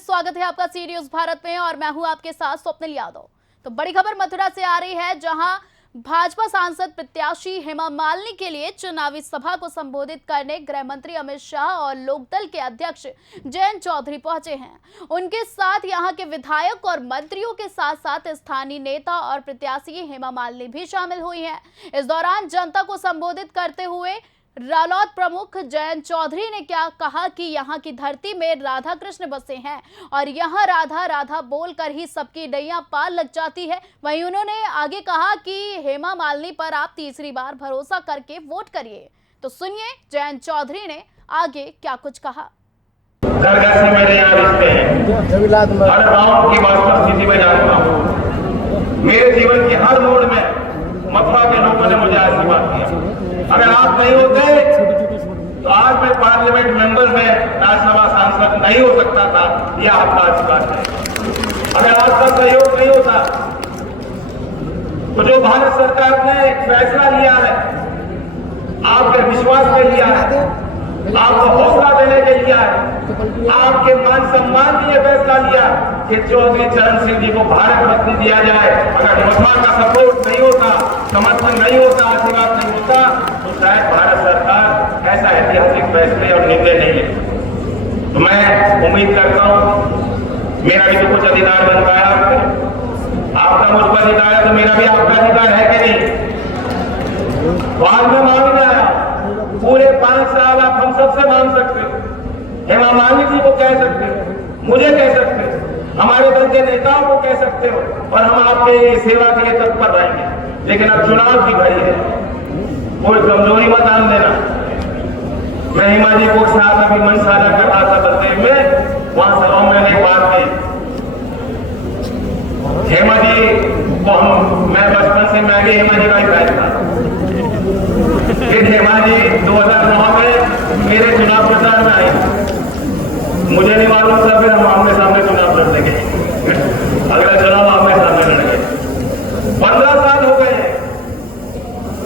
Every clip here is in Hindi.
स्वागत है आपका सी न्यूज भारत में और मैं हूं आपके साथ स्वप्निल यादव। तो बड़ी खबर मथुरा से आ रही है, जहां भाजपा सांसद प्रत्याशी हेमा मालिनी के लिए चुनावी सभा को संबोधित करने गृह मंत्री अमित शाह और लोकदल के अध्यक्ष जयंत चौधरी पहुंचे हैं। उनके साथ यहां के विधायक और मंत्रियों के साथ साथ स्थानीय नेता और प्रत्याशी हेमा मालिनी भी शामिल हुई हैं। इस दौरान जनता को संबोधित करते हुए रालोद प्रमुख जयंत चौधरी ने क्या कहा कि यहाँ की धरती में राधा कृष्ण बसे हैं और यहाँ राधा राधा बोलकर ही सबकी नैया पार लग जाती है। वहीं उन्होंने आगे कहा कि हेमा मालिनी पर आप तीसरी बार भरोसा करके वोट करिए। तो सुनिए जयंत चौधरी ने आगे क्या कुछ कहा। घर घर से मेरे यहाँ रिश्ते हैं, हर गांव की वास्तव स्थिति में जानता हूँ। मेरे जीवन की हर मोड़ में मथुरा के लोगों ने मुझे आशीर्वाद दिया। अगर आप नहीं होते तो आज मैं पार्लियामेंट मेंबर में राज्यसभा सांसद नहीं हो सकता था। यह आपका आशीर्वाद है। अगर आपका सहयोग नहीं होता तो जो भारत सरकार ने फैसला लिया है, आपके विश्वास पे लिया है, आपको हौसला देने के लिया है, आपके मान सम्मान के लिए फैसला लिया कि चौधरी चरण सिंह जी को भारत रत्न दिया जाए। अगर मथुरा का सपोर्ट नहीं होता, समर्थन नहीं होता, आशीर्वाद नहीं होता तो शायद भारत सरकार ऐसा ऐतिहासिक फैसले और निर्णय नहीं लेती। तो मैं उम्मीद करता हूं मेरा भी तो कुछ अधिकार बनता है आपका मुझ पर अधिकार है, तो मेरा भी आपका अधिकार है कि नहीं। तो आज मैं मांगने आया, पूरे 5 साल आप हम सबसे मांग सकते हो, हेमा मालिनी जी को कह सकते हो, मुझे कह सकते हो, हमारे दल के नेताओं को कह सकते हो और हम आपके सेवा के लिए तत्पर रहेंगे। लेकिन अब चुनाव की घड़ी है, कोई कमजोरी मत आन देना। मैं हेमा जी को साथ अभी मन साझा कर रहा था बलदेव में, वहां सभा में मैंने बात कही। हेमा जी को मैं बचपन से मैं भी हेमा जी का ही फैन था। फिर हेमा जी 2009 में मेरे चुनाव प्रचार में आई, मुझे नहीं मालूम था फिर हम आमने सामने चुनाव लड़ लेंगे। अगला चुनाव आमने सामने लड़ेंगे। 15 साल हो गए।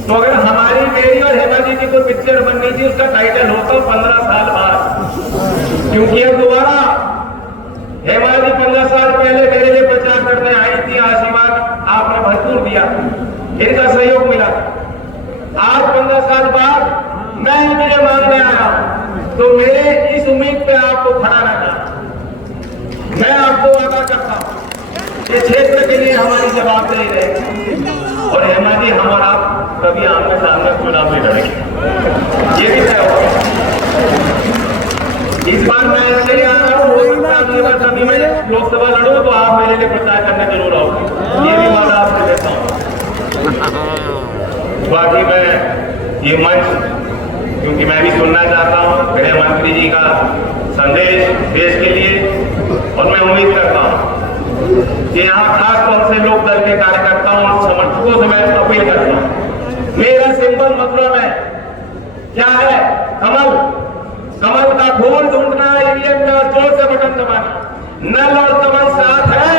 तो अगर हमारी मेरी और हेमा जी की कोई पिक्चर बननी थी, उसका टाइटल होता 15 साल बाद, क्योंकि अब दोबारा हेमा जी 15 साल पहले मेरे लिए प्रचार करने आई थी। आशीर्वाद आपने भरपूर दिया, इनका सहयोग मिला। आज 15 साल बाद मैं इन्हें मांगने आया, तो मेरे इस उम्मीद पे आपको खड़ा रहना। मैं आपको वादा करता हूं कि क्षेत्र के लिए हमारी जवाबदेही रहेगी और हेमा जी हम और आप कभी आमने सामने चुनाव में लड़ेंगे, ये भी तय होगा। इस बार मैं ऐसे ही आ रहा हूँ, अगली बार कभी मैं लोकसभा लड़ूं तो आप मेरे लिए प्रचार करने जरूर आओगे, ये भी वादा आपसे देता हूँ। बाकी मैं ये मंच, क्योंकि मैं भी सुनना चाहता हूं गृह मंत्री जी का संदेश देश के लिए, और मैं उम्मीद करता हूं कि यहाँ खास तौर से लोक दल के कार्यकर्ताओं और समर्थकों से मैं अपील करता हूं। मेरा सिंबल मथुरा में क्या है? कमल। कमल का फूल ढूंढना, ईवीएम में और जोर से बटन दबाना। नल और कमल साथ है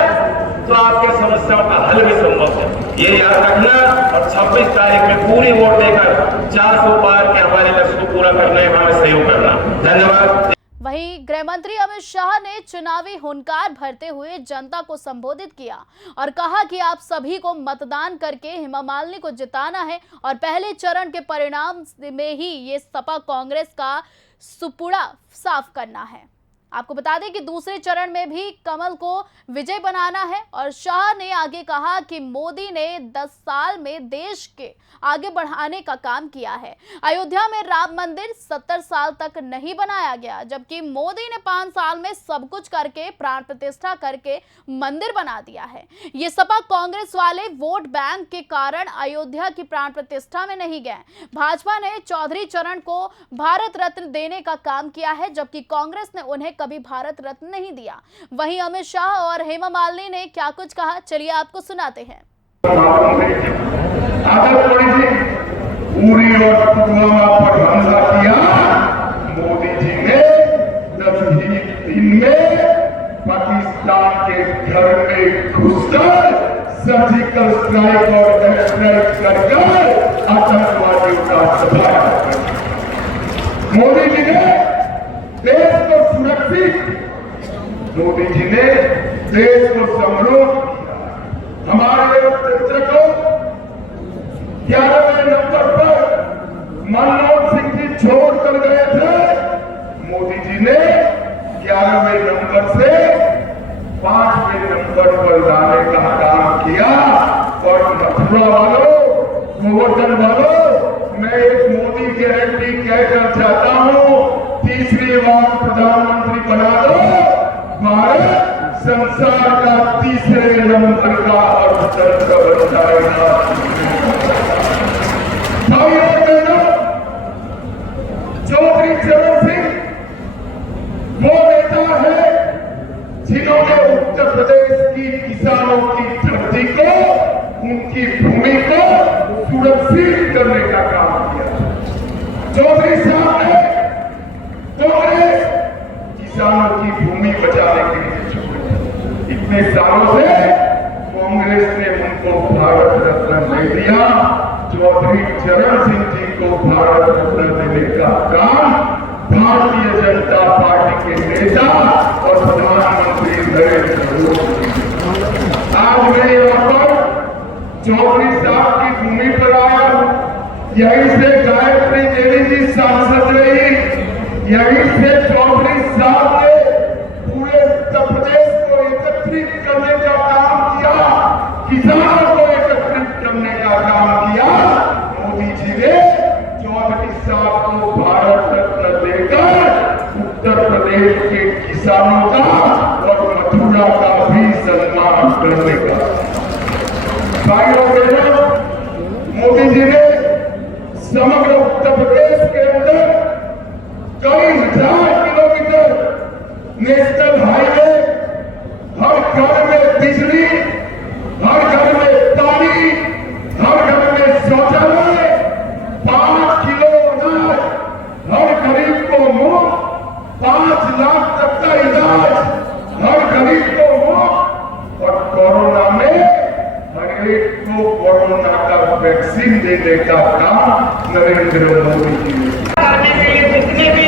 तो आपके समस्याओं का हल भी संभव है, ये याद रखना। और 26 तारीख में पूरी वोट देकर 400 पार के हमारे लक्ष्य को पूरा करने में हमें सहयोग करना। धन्यवाद। वहीं गृह मंत्री अमित शाह ने चुनावी हुंकार भरते हुए जनता को संबोधित किया और कहा कि आप सभी को मतदान करके हेमा मालिनी को जिताना है और पहले चरण के परिणाम में ही ये सपा कांग्रेस का सुपुड़ा साफ करना है। आपको बता दें कि दूसरे चरण में भी कमल को विजय बनाना है। और शाह ने आगे कहा कि मोदी ने 10 साल में देश के आगे बढ़ाने का काम किया है। अयोध्या में राम मंदिर 70 साल तक नहीं बनाया गया, जबकि मोदी ने 5 साल में सब कुछ करके प्राण प्रतिष्ठा करके मंदिर बना दिया है। ये सपा कांग्रेस वाले वोट बैंक के कारण अयोध्या की प्राण प्रतिष्ठा में नहीं गए। भाजपा ने चौधरी चरण को भारत रत्न देने का काम किया है, जबकि कांग्रेस ने उन्हें कभी भारत रत्न नहीं दिया। वहीं अमित शाह और हेमा मालिनी ने क्या कुछ कहा, चलिए आपको सुनाते हैं। पूरी और पुलवामा पर हमला किया, मोदी जी ने 10 दिन में पाकिस्तान के घर में घुसकर सर्जिकल स्ट्राइक और एयर स्ट्राइक कर आतंकवादियों का सफाया। मोदी जी ने देश को सुरक्षित, मोदी जी ने देश को समृद्ध किया। हमारे लोकतंत्र को 11वें नंबर पर मनमोहन सिंह जी छोड़ कर गए थे। मोदी जी ने 11वें नंबर से 5वें नंबर पर लाने का काम किया। और मथुरा वालों, गोवर्धन वालों, मैं एक मोदी गारंटी कहकर चाहता हूं, तीसरी बार प्रधानमंत्री बना दो, भारत संसार का तीसरे नंबर का अर्थतंत्र बन जाएगा। भाई और बहनों, चौधरी चरण सिंह वो नेता है जिन्होंने उत्तर प्रदेश की किसानों की धरती को, उनकी भूमि को सुरक्षित करने का काम किया। चौधरी साहब ने कांग्रेस किसानों की भूमि बचाने के लिए छोड़ी। इतने सालों से कांग्रेस ने उनको भारत रत्न नहीं दिया। चौधरी चरण सिंह जी को भारत रत्न देने का काम भारतीय जनता पार्टी के नेता और प्रधानमंत्री नरेंद्र मोदी। आज मैं यहाँ पर चौधरी साहब की भूमि पर आया हूँ। यहीं से गायत्री देवी जी सांसद रही, यहीं से चौधरी साहब ने पूरे उत्तर प्रदेश को एकत्रित करने का काम किया, किसानों को एकत्रित करने का काम किया। मोदी जी ने चौधरी साहब को भारत रत्न देकर उत्तर प्रदेश के किसानों का और मथुरा का भी सम्मान करने का। भाइयों बहनों, मोदी जी ने समग्र उत्तर प्रदेश के अंदर कई हजार किलोमीटर नेशनल हाईवे, हर घर में बिजली, हर घर में पानी, हर घर में शौचालय, 5 किलो अनाज हर गरीब को मुफ्त, 5 लाख तक का इलाज हर गरीब को मुफ्त, और कोरोना में हर एक को कोरोना का वैक्सीन देने का काम नरेंद्र मोदी जी ने करने के लिए जितने भी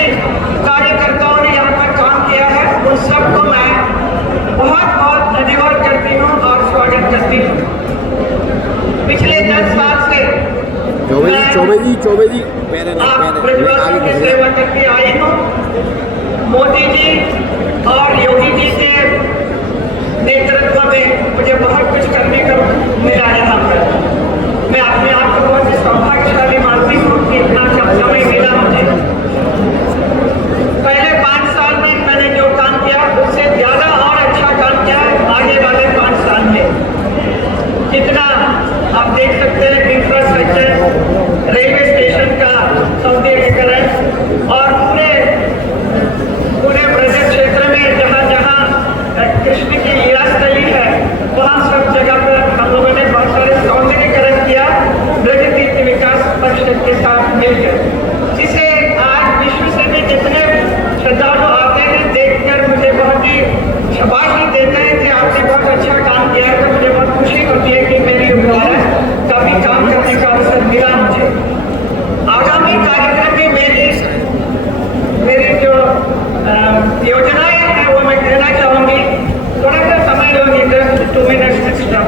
कार्यकर्ताओं ने यहाँ पर काम किया है, उन सबको मैं बहुत बहुत धन्यवाद करती हूँ और स्वागत करती हूँ। पिछले 10 साल से चौबे जी ब्रजवासियों की सेवा करके आई हूँ। मोदी जी और योगी जी के नेतृत्व में मुझे बहुत कुछ करने का मिला है। मैं अपने आप को बहुत सौभाग्यशाली मानती हूँ कि इतना समय मिला मुझे। पहले 5 साल में मैंने जो काम किया उससे ज्यादा और अच्छा काम किया आगे वाले 5 साल में। कितना आप देख सकते हैं, इंफ्रास्ट्रक्चर, रेलवे स्टेशन का सौंदर्यीकरण और पूरे ब्रज क्षेत्र में जहाँ जहाँ कृष्ण की लीला स्थली है, वहाँ सब जगह पर हम लोगों ने बहुत सारे सौंदर्यीकरण किया ब्रज तीर्थ विकास परिषद के साथ मिलकर, जिसे आज विश्व से भी जितने श्रद्धालु आते हैं देखकर मुझे बहुत ही शाबाशी देते हैं कि आपने बहुत अच्छा काम किया है। तो मुझे बहुत खुशी होती है कि मेरे द्वारा काफी काम करने का अवसर मिला मुझे। आगामी कार्यक्रम में मेरी जो योजनाएं हैं वो मैं कहना चाहूंगी। थोड़ा सा समय लूंगी, 2 मिनट एक्स्ट्रा।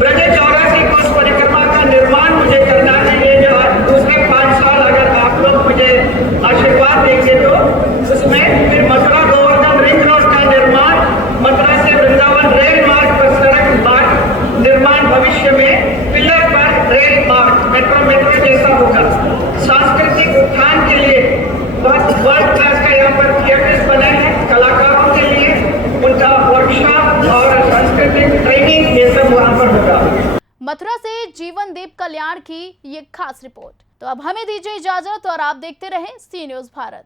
ब्रज 84 कोस परिक्रमा का निर्माण मुझे करना है। ये जो दूसरे 5 साल अगर आप लोग मुझे आशीर्वाद देंगे तो उसमें फिर मथुरा गोवर्धन रिंग रोड का निर्माण, मथुरा से वृंदावन रेल मार्ग पर सड़क मार्ग निर्माण, भविष्य में पिलर पर रेल मार्ग मेट्रो जैसा होगा। सांस्कृतिक उत्थान के लिए बहुत वर्ल्ड क्लास का यहाँ पर थिएटर्स बने हैं कलाकारों के लिए, उनका वर्कशॉप और सांस्कृतिक ट्रेनिंग ये सब वहाँ पर होगा। मथुरा से जीवनदीप कल्याण की ये खास रिपोर्ट। तो अब हमें दीजिए इजाजत और आप देखते रहें सी न्यूज़ भारत।